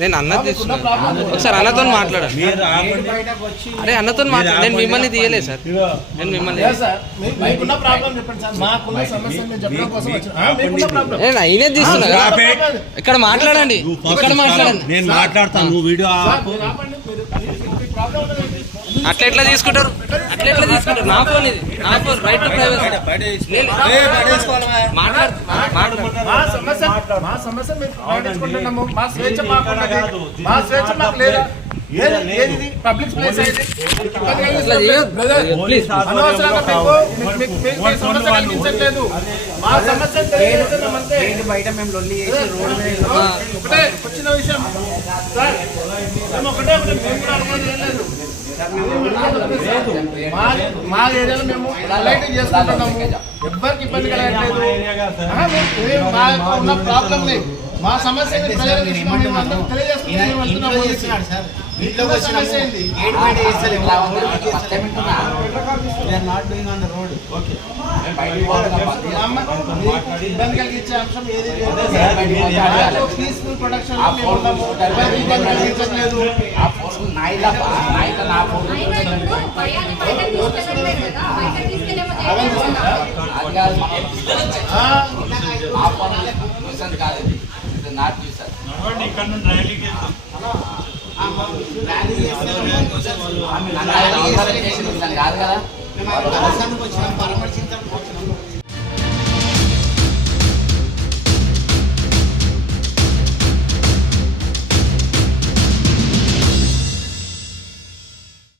నేను అన్నది తీసుకున్నా ఒకసారి అన్నతో మాట్లాడండి. అరే అన్నతో మాట్లాడు. నేను మిమ్మల్ని తీయలేదు సార్. నేను మిమ్మల్ని అయినే తీస్తున్నా. ఇక్కడ మాట్లాడండి. ఇక్కడ మాట్లాడండి. నేను మాట్లాడతాను. నువ్వు వీడియో అట్లా ఎట్లా తీసుకుంటారు? అట్లా ఎట్లా తీసుకుంటారు? నా ఫోన్ ఇది. నా phone right to privacy. Public place బయట మేము లొల్లి ఒకటే వచ్చిన విషయం ఒకటే మేము కూడా అనుకోలేదు. మా ఏరియాలో మేము లైట్ చేసుకుంటున్నాము. ఎవ్వరికి ఇబ్బంది కలగట్లేదు. ఉన్న ప్రాబ్లం లేదు. మా సమస్యని ఇబ్బంది కలిగించే అంశం ఏది లేదు. పీస్ఫుల్ ప్రొడక్షన్ కలిగించట్లేదు. కాదు కదా పరామర్శించాం.